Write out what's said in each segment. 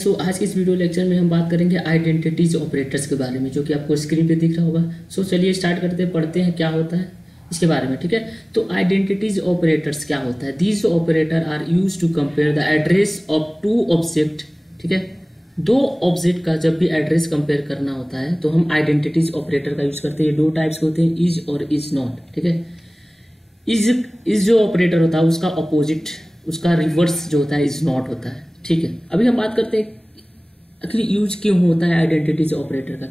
तो आज के इस वीडियो लेक्चर में हम बात करेंगे आइडेंटिटीज ऑपरेटर्स के बारे में, जो कि आपको स्क्रीन पे दिख रहा होगा। सो चलिए स्टार्ट करते हैं, पढ़ते हैं क्या होता है इसके बारे में। ठीक है, तो आइडेंटिटीज ऑपरेटर्स क्या होता है? These operator are use to compare the address of two object. ठीक है, दो ऑब्जेक्ट का जब भी एड्रेस कंपेयर करना होता है तो हम आइडेंटिटीज ऑपरेटर का यूज करते हैं। दो टाइप्स के होते हैं, इज और इज नॉट। ठीक है, इज जो ऑपरेटर होता है उसका अपोजिट, उसका रिवर्स जो होता है इज नॉट होता है। ठीक है, अभी हम बात करते हैं आखिर यूज क्यों होता है आइडेंटिटीज ऑपरेटर का,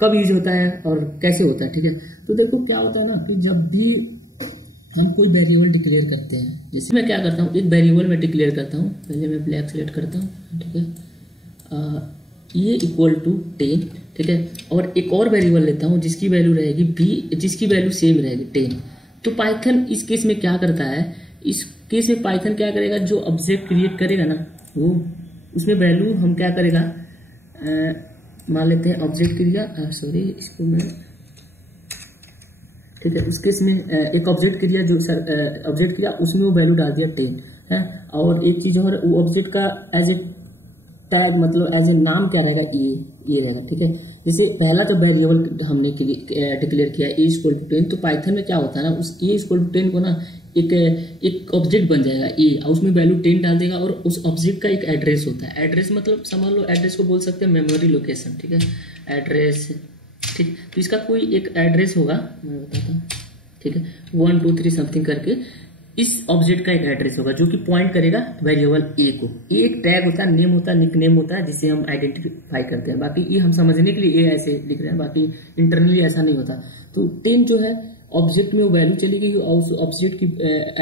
कब यूज होता है और कैसे होता है। ठीक है, तो देखो क्या होता है ना कि जब भी हम कोई वेरिएबल डिक्लेयर करते हैं, जैसे मैं क्या करता हूँ, एक वेरिएबल में डिक्लेयर करता हूँ। पहले मैं ब्लैक सेलेक्ट करता हूँ। ठीक है, ये इक्वल टू 10। ठीक है, और एक और वेरिएबल लेता हूँ जिसकी वैल्यू रहेगी बी, जिसकी वैल्यू सेम रहेगी 10। तो पाइथन इस केस में क्या करता है, इस केस में पाइथन क्या करेगा, जो ऑब्जेक्ट क्रिएट करेगा ना वो उसमें वैल्यू हम क्या करेगा, मान लेते हैं ऑब्जेक्ट क्रिया, सॉरी इसको मैं, ठीक है, उस केस में एक ऑब्जेक्ट क्रिया, जो ऑब्जेक्ट क्रिया उसमें वो वैल्यू डाल दिया 10 है। और एक चीज और, वो ऑब्जेक्ट का एज ए टैग मतलब एज ए नाम क्या रहेगा, ये रहेगा। ठीक है, जैसे पहला जब वेरिएबल हमने डिक्लेयर किया ए इक्वल टू 10, तो पाइथन में क्या होता है ना, उस ए इक्वल टू 10 को ना एक ऑब्जेक्ट बन जाएगा ए, और उसमें वैल्यू 10 डाल देगा, और उस ऑब्जेक्ट का एक एड्रेस होता है। एड्रेस मतलब समझ लो, एड्रेस को बोल सकते हैं मेमोरी लोकेशन। ठीक है, एड्रेस। ठीक, तो इसका कोई एक एड्रेस होगा, मैं बताता हूँ। ठीक है, 1 2 3 समथिंग करके इस ऑब्जेक्ट का एक एड्रेस होगा जो कि पॉइंट करेगा वेरिएबल ए को। ये एक टैग होता है, नेम होता है, निक नेम होता है, जिसे हम आइडेंटिफाई करते हैं। बाकी ये हम समझने के लिए ये ऐसे लिख रहे हैं, बाकी इंटरनली ऐसा नहीं होता। तो 10 जो है ऑब्जेक्ट में वो वैल्यू चली गई, और उस ऑब्जेक्ट की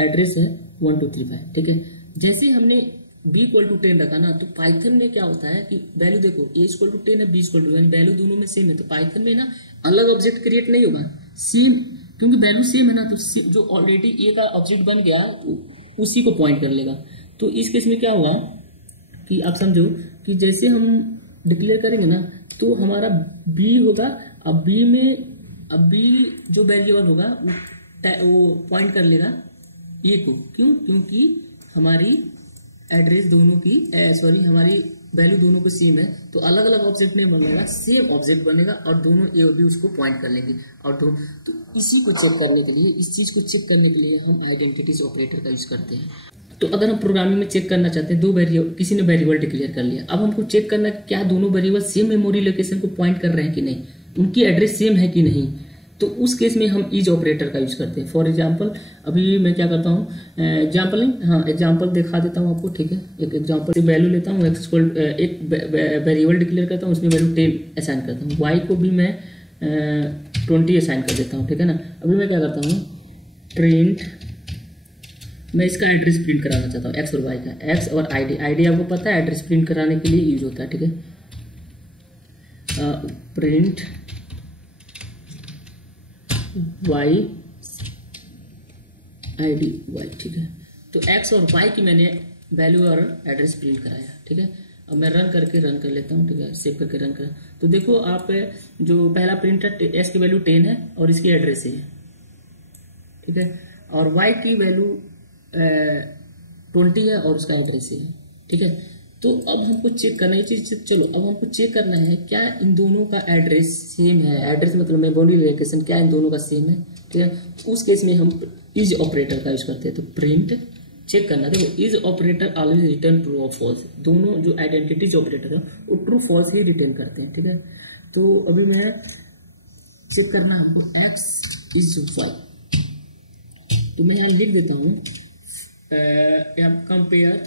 एड्रेस है 1 2 3 5। ठीक है, जैसे हमने b इक्वल टू 10 रखा ना, तो पाइथन में क्या होता है कि वैल्यू देखो a इक्वल टू 10 है, b इक्वल टू, यानी वैल्यू दोनों में सेम है। तो पाइथन में ना अलग ऑब्जेक्ट क्रिएट नहीं होगा, सेम, क्योंकि वैल्यू सेम है ना, तो जो ऑलरेडी a का ऑब्जेक्ट बन गया तो उसी को पॉइंट कर लेगा। तो इस केस में क्या होगा कि आप समझो कि जैसे हम डिक्लेयर करेंगे ना, तो हमारा b होगा, अब b जो वेरिएबल होगा वो पॉइंट कर लेगा a को। क्यों? क्योंकि हमारी एड्रेस दोनों की हमारी वैल्यू दोनों को सेम है, तो अलग अलग ऑब्जेक्ट नहीं बनेगा, सेम ऑब्जेक्ट बनेगा, और दोनों ए और बी उसको पॉइंट कर लेंगे। और तो इसी को चेक करने के लिए, इस चीज को चेक करने के लिए हम आइडेंटिटीज ऑपरेटर का यूज करते हैं। तो अगर हम प्रोग्रामिंग में चेक करना चाहते हैं, दो वेरिएबल, किसी ने वेरिएबल डिक्लेयर कर लिया, अब हमको चेक करना है क्या दोनों वेरिएबल सेम मेमोरी लोकेशन को पॉइंट कर रहे हैं कि नहीं, उनकी एड्रेस सेम है कि नहीं। तो उस केस में हम इज ऑपरेटर का यूज करते हैं। फॉर एग्जांपल अभी मैं क्या करता हूँ, एग्जांपल दिखा देता हूँ आपको। ठीक है, एक एग्जांपल वैल्यू लेता हूँ, एक वेरिएबल डिक्लेयर करता हूँ, उसमें वैल्यू 10 असाइन करता हूँ, वाई को भी मैं 20 असाइन कर देता हूँ। ठीक है ना, अभी मैं क्या करता हूँ, प्रिंट, मैं इसका एड्रेस प्रिंट कराना चाहता हूँ, एक्स और वाई का, एक्स और आईडी आपको पता है एड्रेस प्रिंट कराने के लिए यूज होता है। ठीक है, प्रिंट वाई आईडी वाई। ठीक है, तो एक्स और वाई की मैंने वैल्यू और एड्रेस प्रिंट कराया। ठीक है, अब मैं रन कर लेता हूँ। ठीक है, सेव करके रन कर, तो देखो आप जो पहला प्रिंट है, एक्स की वैल्यू 10 है और इसकी एड्रेस है। ठीक है, और वाई की वैल्यू 20 है और उसका एड्रेस है। ठीक है, तो अब हमको चेक करना है ये चीज, चलो अब हमको चेक करना है क्या इन दोनों का एड्रेस सेम है, एड्रेस मतलब मेमोरी लोकेशन क्या इन दोनों का सेम है। ठीक है, उस केस में हम इज ऑपरेटर का यूज करते हैं। तो प्रिंट चेक करना, देखो is operator always return true और फॉल्स, दोनों जो आइडेंटिटीज ऑपरेटर है वो ट्रू फॉल्स ही रिटर्न करते हैं। ठीक है, तो अभी मैं चेक करना हमको एक्स इज वाई, तो मैं यहाँ लिख देता हूँ कंपेयर,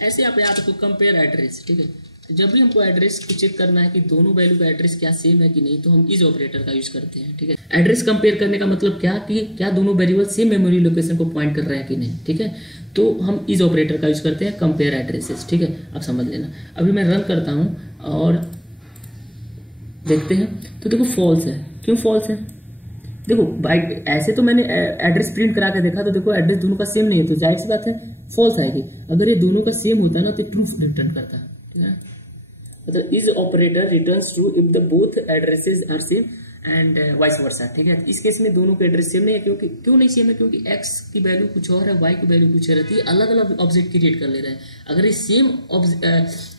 ऐसे आप याद रखो कंपेयर एड्रेस। ठीक है, जब भी हमको एड्रेस को चेक करना है कि दोनों वैल्यू का एड्रेस क्या सेम है कि नहीं, तो हम इज ऑपरेटर का यूज करते हैं। ठीक है, एड्रेस कंपेयर करने का मतलब क्या कि क्या दोनों वेरिएबल सेम मेमोरी लोकेशन को पॉइंट कर रहे हैं कि नहीं। ठीक है, तो हम इज ऑपरेटर का यूज करते हैं कंपेयर एड्रेसेस। ठीक है, आप समझ लेना। अभी मैं रन करता हूँ और देखते हैं, तो देखो फॉल्स है। क्यों फॉल्स है? देखो भाई ऐसे तो मैंने एड्रेस प्रिंट करा के देखा, तो देखो एड्रेस दोनों का सेम नहीं है, तो जाहिर सी बात है फॉल्स आएगी। अगर ये दोनों का सेम होता है ना, तो ट्रू रिटर्न करता है। ठीक है, मतलब is operator returns true if the both addresses are same. And vice versa, ठीक है। इस केस में दोनों के एड्रेस सेम नहीं है, क्योंकि क्यों नहीं सेम है, क्योंकि x की वैल्यू कुछ और है, y की वैल्यू कुछ और रहती है, अलग अलग ऑब्जेक्ट क्रिएट कर ले रहे हैं। अगर ये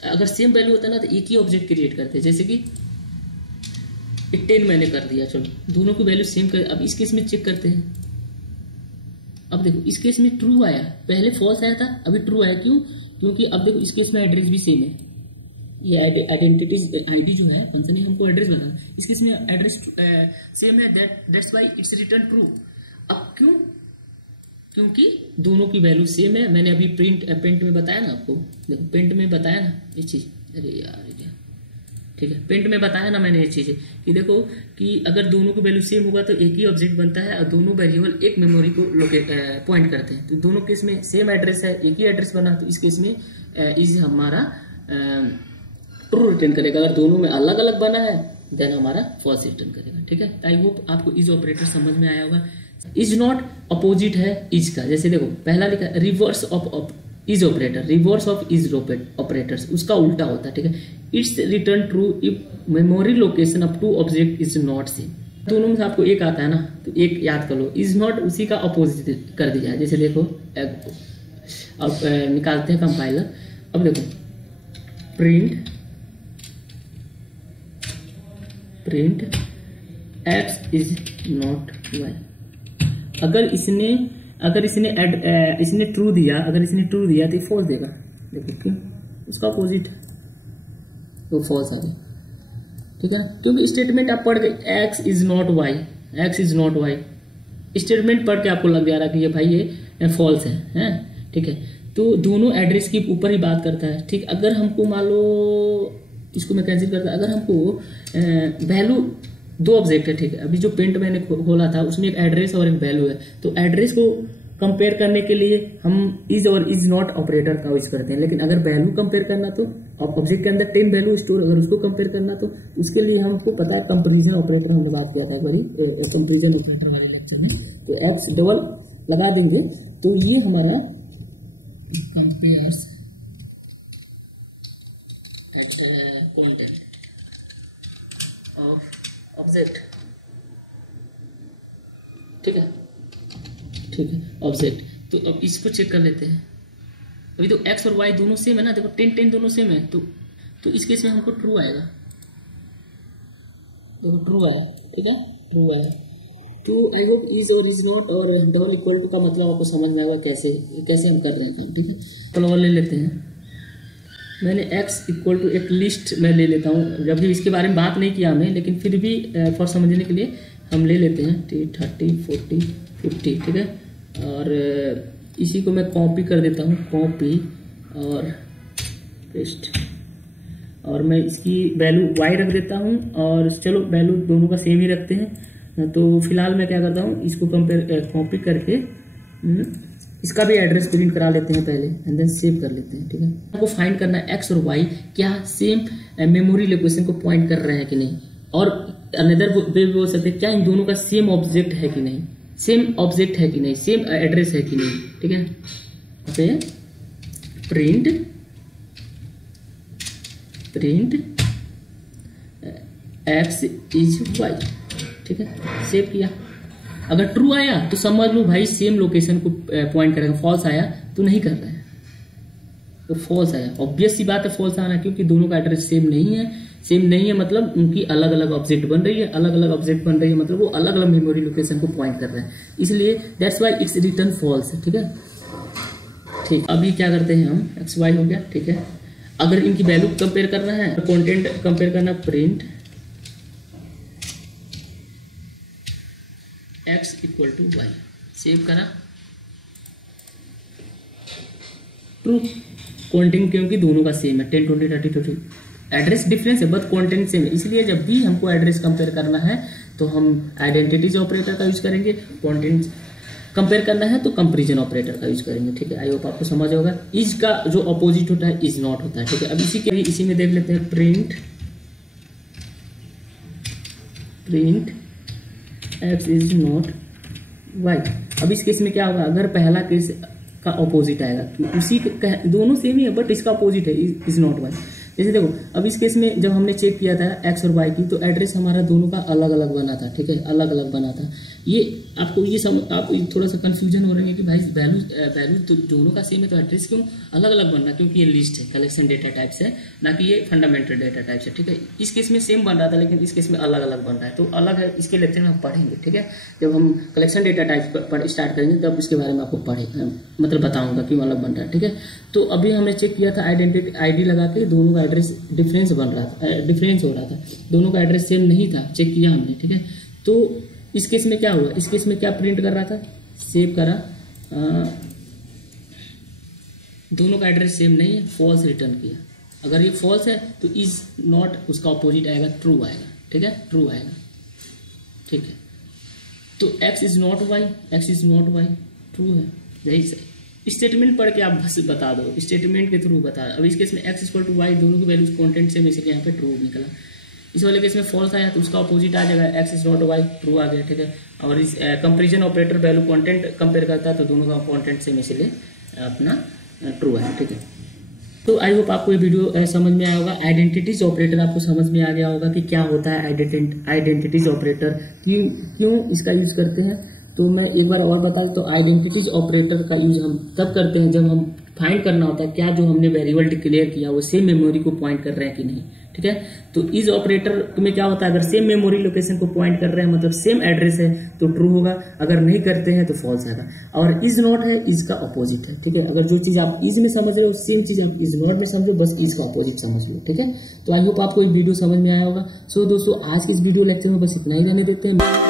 अगर सेम वैल्यू होता है ना तो एक ही ऑब्जेक्ट क्रिएट करते हैं, जैसे कि 10 मैंने कर दिया, चलो दोनों की वैल्यू सेम कर। अब इस केस में चेक करते हैं। अब देखो इस केस में ट्रू आया, पहले फॉल्स आया था, अभी ट्रू आया, क्यों? क्योंकि अब देखो इस केस में एड्रेस भी सेम है, ये आइडेंटिटी आईडी जो है फंक्शन है हमको एड्रेस बताना, इस केस में एड्रेस सेम है, that's why it's return true. अब क्यों? क्योंकि दोनों की वैल्यू सेम है। मैंने अभी पेंट में बताया ना आपको, देखो पेंट में बताया ना ये चीज, अरे यार ठीक है, पेंट में बताया ना मैंने ये चीज कि देखो कि अगर दोनों की वैल्यू सेम होगा तो एक ही ऑब्जेक्ट बनता है, और दोनों वेरिएबल एक मेमोरी को पॉइंट करते हैं। तो दोनों केस में सेम एड्रेस है, एक ही एड्रेस बना, तो इस केस में इज हमारा ट्रू रिटर्न करेगा। अगर दोनों में अलग अलग बना है देन हमारा फॉल्स रिटर्न करेगा, ठीक है। आई होप आपको इज ऑपरेटर समझ में आया होगा। इज नॉट अपोजिट है इज का, जैसे देखो पहला लिखा reverse of is operator, reverse of is operators उसका उल्टा होता है, ठीक है। It's return true if memory location of two object is not same. दोनों में से आपको एक आता है ना, तो एक याद कर लो, इज नॉट उसी का अपोजिट कर दिया है। जैसे देखो अब निकालते हैं कंपाइलर। अब देखो print x is not y। अगर इसने ट्रू दिया, अगर इसने ट्रू दिया तो फॉल्स देगा। देखो क्यों, उसका अपोजिट तो फॉल्स आ गया, ठीक है ना। क्योंकि स्टेटमेंट आप पढ़ गए x is not y, statement पढ़ के आपको लग जा रहा कि ये भाई ये फॉल्स है, ठीक है। तो दोनों एड्रेस के ऊपर ही बात करता है, ठीक। अगर हमको मान लो इसको मैं कैंसिल करता, अगर हमको वैल्यू दो ऑब्जेक्ट है, ठीक है। अभी जो पेंट मैंने खोला था उसमें एक एड्रेस और एक वैल्यू है, तो एड्रेस को कंपेयर करने के लिए हम इज और इज नॉट ऑपरेटर का यूज करते हैं। लेकिन अगर वैल्यू कंपेयर करना तो ऑब्जेक्ट के अंदर 10 वैल्यू स्टोर, अगर उसको कंपेयर करना तो उसके लिए हमको पता है कंपैरिजन ऑपरेटर, हमने बात किया था एक बारी कंपैरिजन ऑपरेटर वाले लेक्चर में। तो एक्स डबल लगा देंगे तो ये हमारा कंपेयर्स कंटेंट ऑफ ऑब्जेक्ट, ठीक है ऑब्जेक्ट। तो अब इसको चेक कर लेते हैं। अभी तो x और y दोनों सेम है ना, देखो 10 दोनों सेम है, तो इस केस में हमको ट्रू आएगा। देखो ट्रू आया, ठीक है, ट्रू आया। तो आई होप इज और इज नॉट और डबल इक्वल टू का मतलब आपको समझ में आएगा कैसे हम कर रहे हैं, ठीक है। चलो ले लेते हैं। मैंने x इक्वल टू एक लिस्ट मैं ले लेता हूँ, जब भी इसके बारे में बात नहीं किया हमने, लेकिन फिर भी फॉर समझने के लिए हम ले लेते हैं 30 40 50, ठीक है। और इसी को मैं कॉपी कर देता हूँ, कॉपी और पेस्ट, और मैं इसकी वैल्यू y रख देता हूँ। और चलो वैल्यू दोनों का सेम ही रखते हैं। तो फिलहाल मैं क्या करता हूँ, इसको कॉपी करके इसका भी एड्रेस प्रिंट करा लेते हैं पहले, एंड देन सेव कर लेते हैं, ठीक है। आपको फाइंड करना है x और y क्या सेम मेमोरी लोकेशन को पॉइंट कर रहे हैं कि नहीं, और अनदर वे भी बोल सकते हैं क्या इन दोनों का सेम ऑब्जेक्ट है कि नहीं, सेम एड्रेस है कि नहीं, ठीक है। पे प्रिंट x इज y, ठीक है, सेव किया। अगर ट्रू आया तो समझ लो भाई सेम लोकेशन को पॉइंट करेगा, फॉल्स आया तो नहीं कर रहा है, तो फॉल्स आया, ऑब्वियस सी बात है फॉल्स आना, क्योंकि दोनों का एड्रेस सेम नहीं है, मतलब उनकी अलग अलग ऑब्जेक्ट बन रही है, मतलब वो अलग अलग मेमोरी लोकेशन को पॉइंट कर रहे हैं, इसलिए that's why it's return false, ठीक है। ठीक, अभी क्या करते हैं हम, एक्स वाई हो गया, ठीक है। अगर इनकी वैल्यू कंपेयर करना है, कंटेंट कंपेयर करना, print x equal to y, save करा, ट्रू कंटेंट, क्योंकि दोनों का सेम है 10 20 30 20, एड्रेस डिफरेंस है बट कंटेंट सेम है, इसलिए जब भी हमको एड्रेस कंपेयर करना है तो हम आइडेंटिटीज ऑपरेटर का यूज करेंगे, कंटेंट कंपेयर करना है तो कंपैरिजन ऑपरेटर का यूज करेंगे, ठीक है। आई होप आपको समझ होगा। इज का जो अपोजिट होता है इज नॉट होता है, ठीक है। अब इसी में देख लेते हैं, print x is not y। अब इस केस में क्या होगा, अगर पहला केस का अपोजिट आएगा, तो उसी दोनों सेम ही है बट इसका अपोजिट है, इज नॉट y, जैसे देखो अब इस केस में जब हमने चेक किया था एक्स और वाई की, तो एड्रेस हमारा दोनों का अलग अलग बना था, ठीक है, अलग अलग बना था। ये आपको आप थोड़ा सा कंफ्यूजन हो रही है कि भाई वैल्यू तो दोनों का सेम है, तो एड्रेस क्यों अलग अलग बनना, क्योंकि ये लिस्ट है, कलेक्शन डेटा टाइप से, ना कि ये फंडामेंटल डेटा टाइप से, ठीक है। इस केस में सेम बन रहा था, लेकिन इस केस में अलग अलग बन रहा है, तो अलग है, इसके लेक्चर में हम पढ़ेंगे, ठीक है। जब हम कलेक्शन डेटा टाइप पर स्टार्ट करेंगे तब इसके बारे में आपको मतलब बताऊंगा क्यों अलग बन रहा है, ठीक है। तो अभी हमने चेक किया था आइडेंटिटी आईडी लगा के दोनों का एड्रेस डिफरेंस बन रहा था, डिफरेंस हो रहा था, दोनों का एड्रेस सेम नहीं था, चेक किया हमने, ठीक है। तो इस केस में क्या हुआ, इस केस में क्या प्रिंट कर रहा था, सेव करा, दोनों का एड्रेस सेम नहीं है, फॉल्स रिटर्न किया। अगर ये फॉल्स है तो इज नॉट, उसका ऑपोजिट आएगा ट्रू आएगा, ठीक है, ट्रू आएगा, ठीक है। तो x is not y, x is not Y, true है, यही सही। स्टेटमेंट पढ़ के आप बस बता दो, स्टेटमेंट के थ्रू बता। अब इस केस में x इक्वल टू वाई, दोनों की वैल्यूज कॉन्टेंट से इसलिए यहाँ पे ट्रू निकला। इस वाले केस में फॉल्स आया तो उसका अपोजिट आ जाएगा, X is not Y, true आ गया, ठीक है। और इस comparison operator value content compare करता है तो दोनों का कंटेंट सेम, इसलिए अपना ट्रू है, ठीक है। तो आई होप आपको ये वीडियो समझ में आया होगा। आइडेंटिटीज ऑपरेटर आपको समझ में आ गया होगा कि क्या होता है आइडेंटिटीज ऑपरेटर, क्यों इसका यूज करते हैं। तो मैं एक बार और बता दूं, तो आइडेंटिटीज ऑपरेटर का यूज हम तब करते हैं जब हम फाइंड करना होता है क्या जो हमने वेरिएबल डिक्लेयर किया वो सेम मेमोरी को पॉइंट कर रहे हैं कि नहीं, ठीक है। तो इस ऑपरेटर में क्या होता है, अगर सेम मेमोरी लोकेशन को पॉइंट कर रहे हैं मतलब सेम एड्रेस है तो ट्रू होगा, अगर नहीं करते हैं तो फॉल्स आएगा। और इज नॉट है, इज का अपोजिट है, ठीक है। अगर जो चीज आप इज में समझ रहे हो सेम चीज आप इज नॉट में समझो, बस इज का अपोजिट समझ लो, ठीक है। तो आई होप आपको ये वीडियो समझ में आया होगा। सो दोस्तों आज के इस वीडियो लेक्चर में बस इतना ही रहने देते हैं।